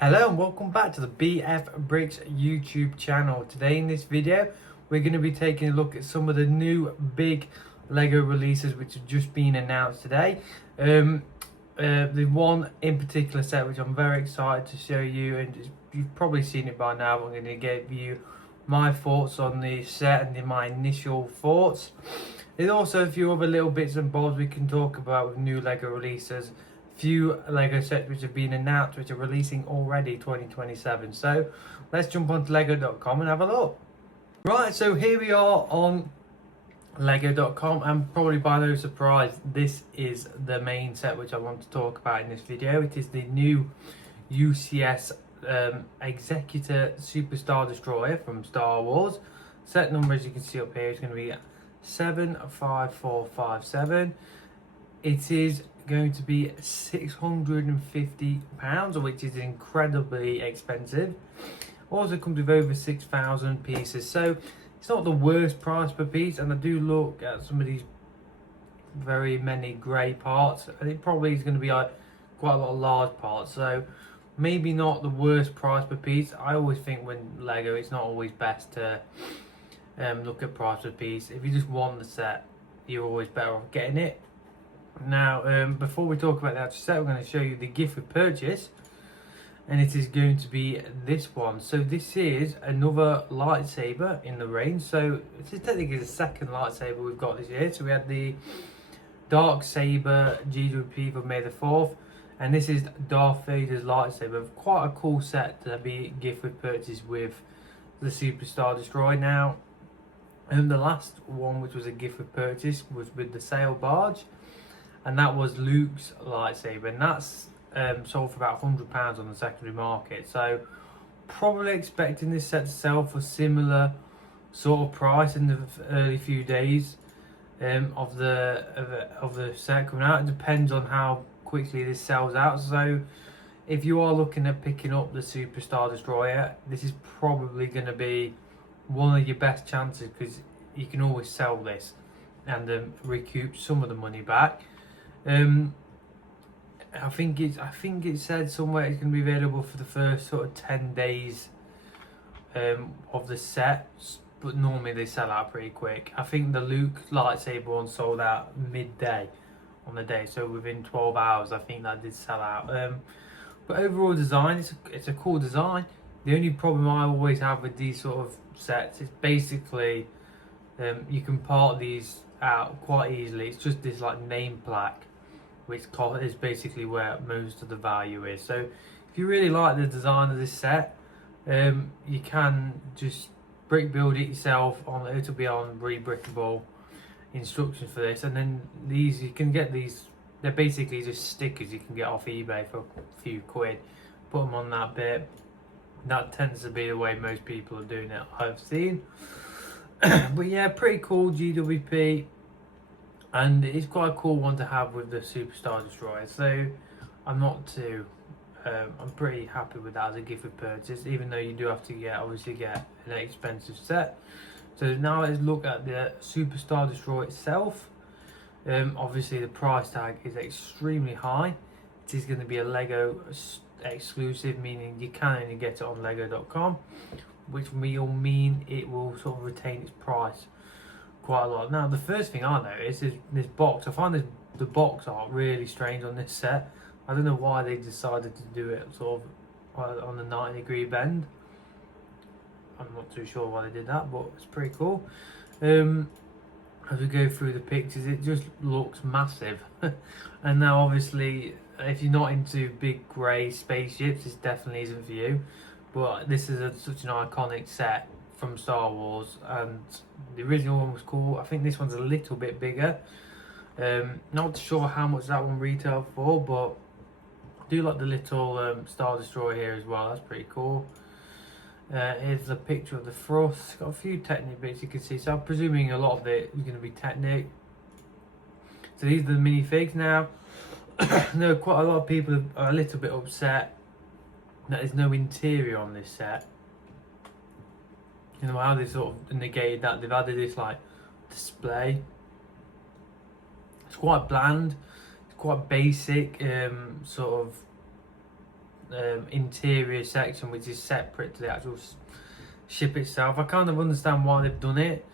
Hello and welcome back to the BF Bricks YouTube channel. Today in this video we're going to be taking a look at some of the new big Lego releases which have just been announced today. The one in particular set which I'm very excited to show you, and you've probably seen it by now, but I'm going to give you my thoughts on the set and my initial thoughts. There's also a few other little bits and bobs we can talk about with new Lego releases. Few Lego sets which have been announced which are releasing already 2027. So let's jump onto lego.com and have a look. Right, so here we are on lego.com, and probably by no surprise this is the main set which I want to talk about in this video. It is the new UCS Executor Superstar Destroyer from Star Wars. Set number, as you can see up here, is going to be 75457. It is going to be £650, which is incredibly expensive. Also comes with over 6,000 pieces, so it's not the worst price per piece. And I do look at some of these very many grey parts, and it probably is going to be quite a lot of large parts, so maybe not the worst price per piece. I always think when Lego, it's not always best to look at price per piece. If you just want the set, you're always better off getting it. Now, before we talk about the actual set, we're going to show you the gift with purchase, and it is going to be this one. So this is another lightsaber in the range. So this is technically the second lightsaber we've got this year. So we had the Dark Saber GWP for May the 4th, and this is Darth Vader's lightsaber. Quite a cool set to be gift with purchase with the Superstar Destroyer. Now, the last one, which was a gift with purchase, was with the Sail Barge, and that was Luke's lightsaber, and that's sold for about £100 on the secondary market. So probably expecting this set to sell for similar sort of price in the early few days of the set coming out. It depends on how quickly this sells out. So if you are looking at picking up the Superstar Destroyer, this is probably going to be one of your best chances, because you can always sell this and recoup some of the money back. I think it said somewhere it's going to be available for the first sort of 10 days of the sets, but normally they sell out pretty quick. I think the Luke lightsaber one sold out midday on the day, so within 12 hours I think that did sell out. But overall design, it's a cool design. The only problem I always have with these sort of sets is basically you can part these out quite easily. It's just this like name plaque, which is basically where most of the value is. So if you really like the design of this set, you can just brick build it yourself. It'll be on rebrickable instructions for this, and then these, you can get these, they're basically just stickers you can get off eBay for a few quid. Put them on that bit. That tends to be the way most people are doing it, I've seen. But yeah, pretty cool GWP, and it's quite a cool one to have with the Superstar Destroyer. So I'm pretty happy with that as a gift with purchase, even though you do have to obviously get an expensive set. So now let's look at the Superstar Destroyer itself. Obviously the price tag is extremely high. It is going to be a Lego exclusive, meaning you can only get it on lego.com, which will mean it will sort of retain its price quite a lot. Now, the first thing I noticed is this box. I find the box art really strange on this set. I don't know why they decided to do it sort of on the 90-degree bend. I'm not too sure why they did that, but it's pretty cool. As we go through the pictures, it just looks massive. And now obviously, if you're not into big grey spaceships, this definitely isn't for you. But this is such an iconic set from Star Wars, and the original one was cool. I think this one's a little bit bigger. Not sure how much that one retailed for, but I do like the little Star Destroyer here as well. That's pretty cool. Here's the picture of the thrust. It's got a few Technic bits you can see, so I'm presuming a lot of it is going to be Technic. So these are the minifigs now. No, quite a lot of people are a little bit upset that there's no interior on this set. You know how they sort of negated that. They've added this like display. It's quite bland. It's quite basic sort of interior section which is separate to the actual ship itself. I kind of understand why they've done it.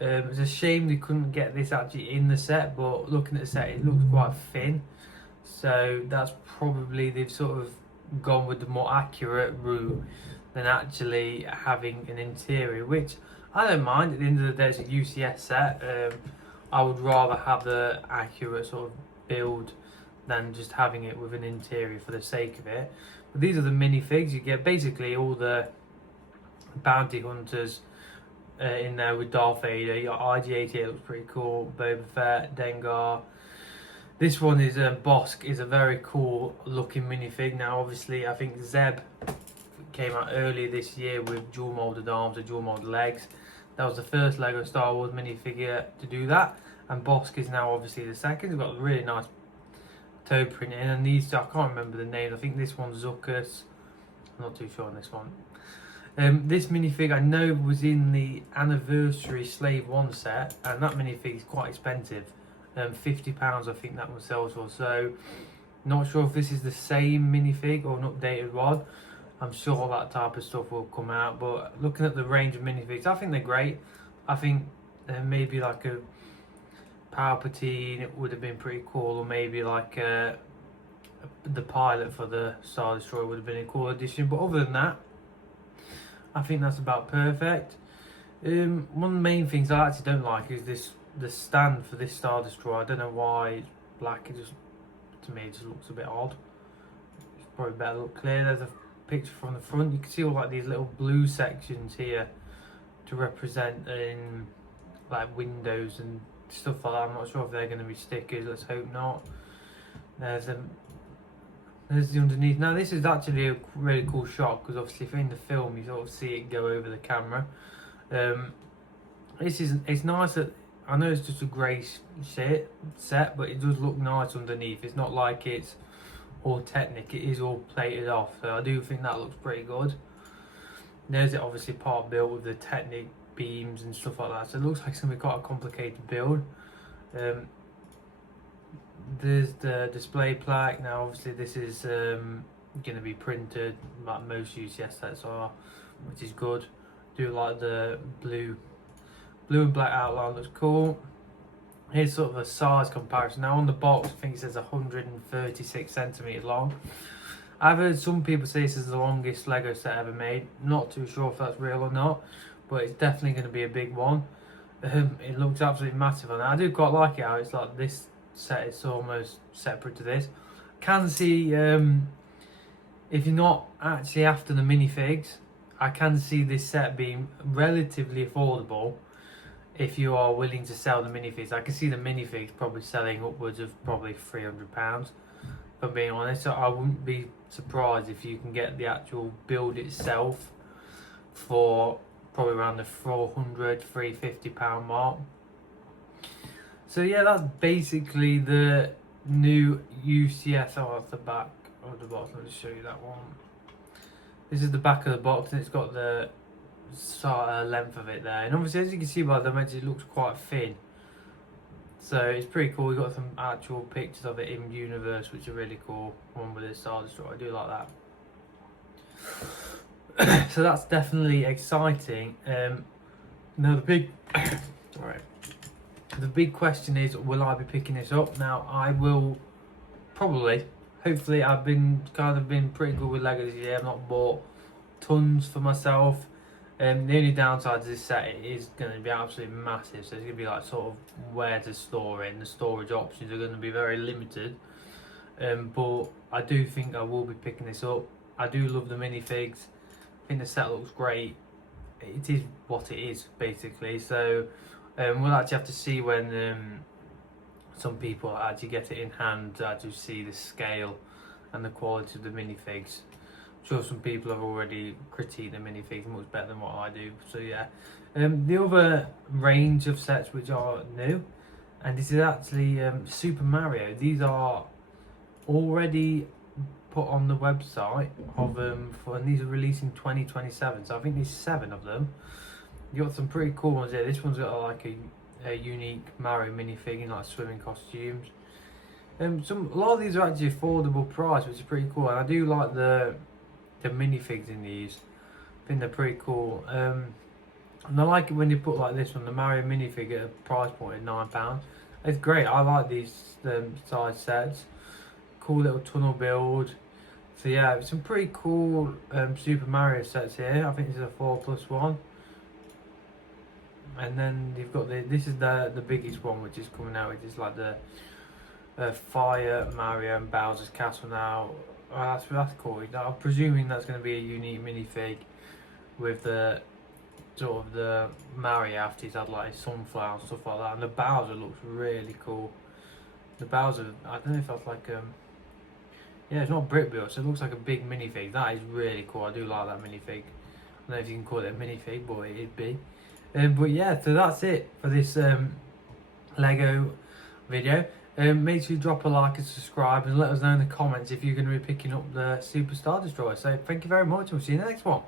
It's a shame they couldn't get this actually in the set, but looking at the set it looks quite thin, so that's probably they've sort of gone with the more accurate route than actually having an interior, which I don't mind. At the end of the day, it's a UCS set. I would rather have the accurate sort of build than just having it with an interior for the sake of it. But these are the minifigs. You get basically all the bounty hunters in there with Darth Vader. You got IG-88, looks pretty cool. Boba Fett, Dengar. This one is Bosk, is a very cool looking minifig. Now obviously I think Zeb came out earlier this year with dual molded arms and dual molded legs. That was the first Lego Star Wars minifigure to do that, and Bosk is now obviously the second. It's got a really nice toe print in, and these two, I can't remember the name. I think this one's Zuckus. I'm not too sure on this one. This minifig I know was in the anniversary Slave 1 set, and that minifig is quite expensive. £50 I think that one sells for, so not sure if this is the same minifig or an updated one. I'm sure that type of stuff will come out, but looking at the range of minifigs, I think they're great. I think maybe like a Palpatine, it would have been pretty cool, or maybe like the pilot for the Star Destroyer would have been a cool addition, but other than that, I think that's about perfect. One of the main things I actually don't like is the stand for this Star Destroyer. I don't know why it's black. It just, to me, it just looks a bit odd. It's probably better to look clear. There's a picture from the front. You can see all like these little blue sections here to represent in like windows and stuff like that. I'm not sure if they're going to be stickers. Let's hope not. There's the underneath. Now this is actually a really cool shot, because obviously if you're in the film you sort of see it go over the camera. It's nice that, I know it's just a grey set, but it does look nice underneath. It's not like it's all Technic, it is all plated off, so I do think that looks pretty good. There's it obviously part built with the Technic beams and stuff like that, so it looks like it's going to be quite a complicated build. There's the display plaque. Now obviously this is going to be printed like most UCS sets are, which is good. Do like the blue and black outline, looks cool. Here's sort of a size comparison. Now on the box I think it says 136 centimeters long. I've heard some people say this is the longest Lego set ever made. Not too sure if that's real or not, but it's definitely going to be a big one. It looks absolutely massive on it. I do quite like it how it's like this set is almost separate to this. Can see if you're not actually after the minifigs, I can see this set being relatively affordable if you are willing to sell the minifigs. I can see the minifigs probably selling upwards of probably £300, if I'm being honest. So I wouldn't be surprised if you can get the actual build itself for probably around the £400–350 mark. So yeah, that's basically the new UCS. Oh, that's the back of the box. Let me show you that one. This is the back of the box, and it's got the length of it there. And obviously, as you can see by the dimensions, it looks quite thin. So it's pretty cool. We've got some actual pictures of it in universe, which are really cool. One with this Star Destroyer, I do like that. So that's definitely exciting. Now the big, sorry. The big question is, will I be picking this up? Now I will probably. Hopefully, I've been pretty good with Lego this year. I've not bought tons for myself. The only downside to this set is going to be absolutely massive. So it's going to be like sort of where to store it, and the storage options are going to be very limited. But I do think I will be picking this up. I do love the minifigs. I think the set looks great. It is what it is basically. So we'll actually have to see when some people actually get it in hand to actually see the scale and the quality of the minifigs. I'm sure some people have already critiqued the minifigs much better than what I do. So yeah, the other range of sets which are new, and this is actually Super Mario. These are already put on the website of and these are released in 2027. So I think there's 7 of them. You got some pretty cool ones here. This one's got like a unique Mario minifig in like swimming costumes. A lot of these are actually affordable price, which is pretty cool. And I do like the minifigs in these. I think they're pretty cool. And I like it when they put like this one, the Mario minifig at a price point at £9. It's great. I like these size sets. Cool little tunnel build. So yeah, some pretty cool Super Mario sets here. I think this is a 4+1. And then you've got this is the biggest one, which is coming out, which is like the Fire Mario and Bowser's Castle now. Oh, that's cool. I'm presuming that's going to be a unique minifig with the sort of the Mario after he's had like his sunflower and stuff like that. And the Bowser looks really cool. The Bowser, I don't know if that's like yeah, it's not brick built, so it looks like a big minifig. That is really cool. I do like that minifig. I don't know if you can call it a minifig, but it'd be. But yeah, so that's it for this Lego video. Make sure you drop a like and subscribe, and let us know in the comments if you're going to be picking up the Super Star Destroyer. So thank you very much, and we'll see you in the next one.